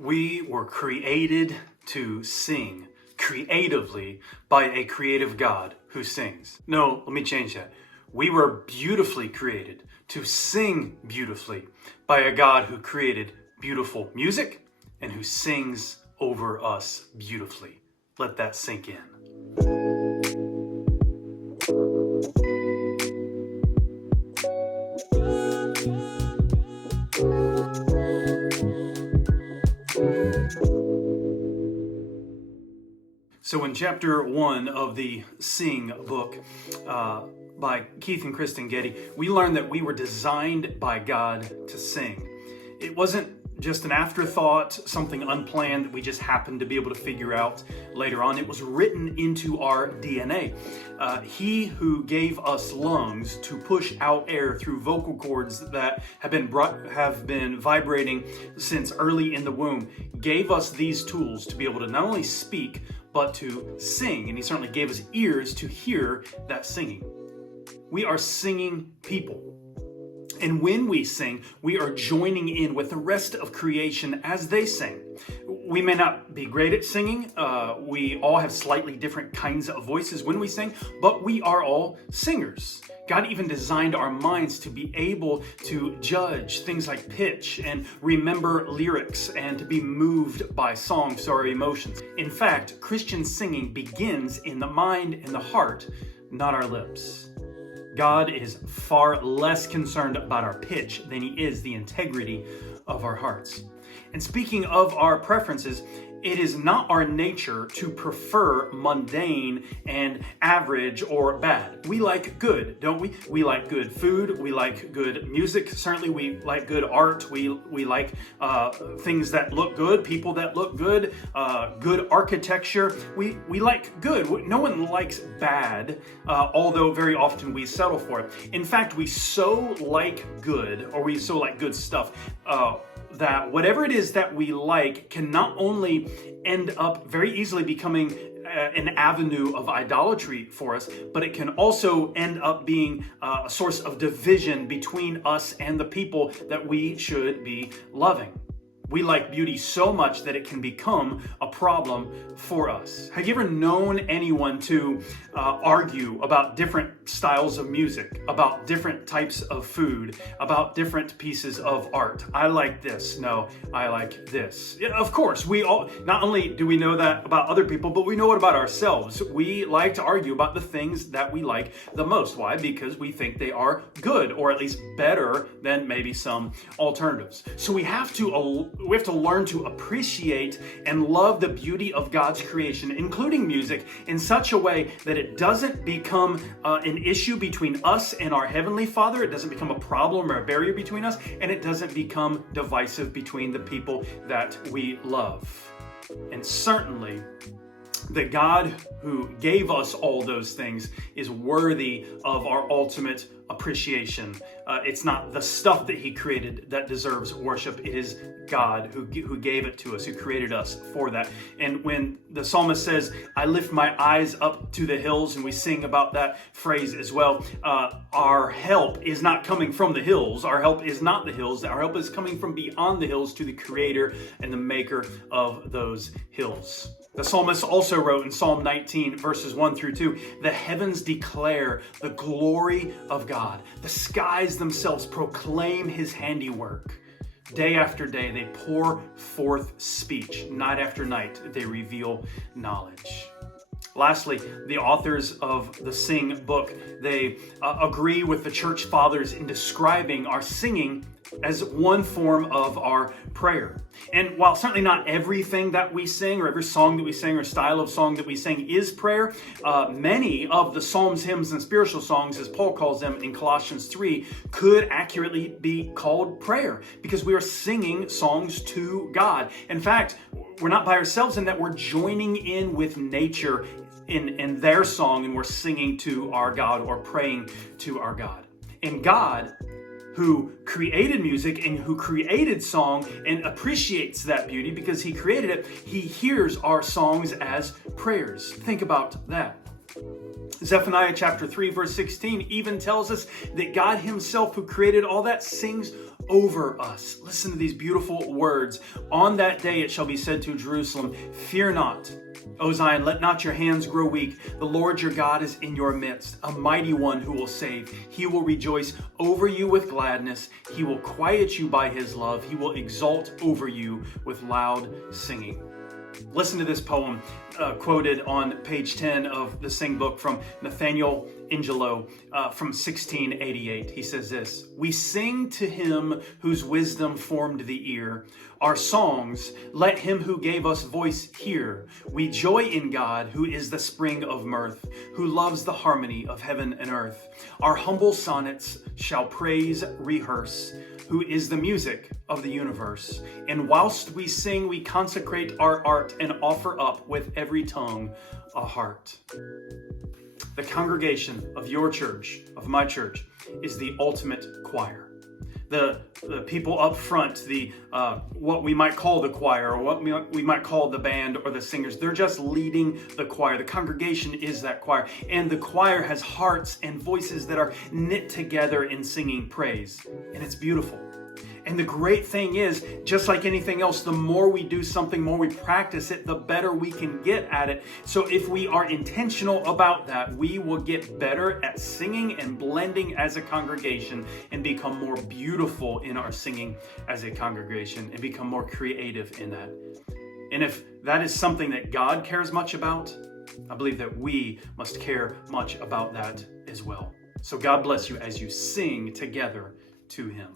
We were created to sing creatively by a creative God who sings. No, let me change that. We were beautifully created to sing beautifully by a God who created beautiful music and who sings over us beautifully. Let that sink in. So in chapter 1 of the Sing book by Keith and Kristyn Getty, we learn that we were designed by God to sing. It wasn't just an afterthought, something unplanned that we just happened to be able to figure out later on. It was written into our DNA. He who gave us lungs to push out air through vocal cords that have been vibrating since early in the womb gave us these tools to be able to not only speak, but to sing. And he certainly gave us ears to hear that singing. We are singing people. And when we sing, we are joining in with the rest of creation as they sing. We may not be great at singing. We all have slightly different kinds of voices when we sing, but we are all singers. God even designed our minds to be able to judge things like pitch and remember lyrics and to be moved by songs or emotions. In fact, Christian singing begins in the mind and the heart, not our lips. God is far less concerned about our pitch than he is the integrity of our hearts. And speaking of our preferences, it is not our nature to prefer mundane and average or bad. We like good, don't we? We like good food. We like good music. Certainly we like good art. We like things that look good, people that look good, good architecture. We like good. No one likes bad, although very often we settle for it. In fact, we so like good, or we so like good stuff, that whatever it is that we like can not only end up very easily becoming an avenue of idolatry for us, but it can also end up being a source of division between us and the people that we should be loving. We like beauty so much that it can become a problem for us. Have you ever known anyone to argue about different styles of music, about different types of food, about different pieces of art? I like this. No, I like this. Yeah, of course, we all, not only do we know that about other people, but we know it about ourselves. We like to argue about the things that we like the most. Why? Because we think they are good, or at least better than maybe some alternatives. So we have to learn to appreciate and love the beauty of God's creation, including music, in such a way that it doesn't become an issue between us and our Heavenly Father. It doesn't become a problem or a barrier between us, and it doesn't become divisive between the people that we love. And certainly, the God who gave us all those things is worthy of our ultimate appreciation. It's not the stuff that he created that deserves worship. It is God who gave it to us, who created us for that. And when the psalmist says, I lift my eyes up to the hills, and we sing about that phrase as well, our help is not coming from the hills. Our help is not the hills. Our help is coming from beyond the hills to the creator and the maker of those hills. The psalmist also wrote in Psalm 19, verses 1 through 2, the heavens declare the glory of God. The skies themselves proclaim his handiwork. Day after day, they pour forth speech. Night after night, they reveal knowledge. Lastly, the authors of the Sing book, they agree with the church fathers in describing our singing as one form of our prayer. And while certainly not everything that we sing, or every song that we sing, or style of song that we sing is prayer, many of the psalms, hymns, and spiritual songs, as Paul calls them in Colossians 3, could accurately be called prayer, because we are singing songs to God. In fact, we're not by ourselves in that we're joining in with nature in their song, and we're singing to our God or praying to our God. And God, who created music and who created song and appreciates that beauty because he created it, he hears our songs as prayers. Think about that. Zephaniah chapter 3 verse 16 even tells us that God himself, who created all that, sings over us. Listen to these beautiful words. On that day it shall be said to Jerusalem, fear not, O Zion, let not your hands grow weak. The Lord your God is in your midst, a mighty one who will save. He will rejoice over you with gladness. He will quiet you by his love. He will exult over you with loud singing. Listen to this poem quoted on page 10 of the Sing book from Nathaniel Ingelo from 1688. He says this: "We sing to him whose wisdom formed the ear. Our songs, let him who gave us voice hear. We joy in God, who is the spring of mirth, who loves the harmony of heaven and earth. Our humble sonnets shall praise rehearse, who is the music of the universe. And whilst we sing, we consecrate our art and offer up with every tongue a heart." The congregation of your church, of my church, is the ultimate choir. The people up front, what we might call the choir, or what we might call the band or the singers, they're just leading the choir. The congregation is that choir. And the choir has hearts and voices that are knit together in singing praise. And it's beautiful. And the great thing is, just like anything else, the more we do something, more we practice it, the better we can get at it. So if we are intentional about that, we will get better at singing and blending as a congregation and become more beautiful in our singing as a congregation and become more creative in that. And if that is something that God cares much about, I believe that we must care much about that as well. So God bless you as you sing together to him.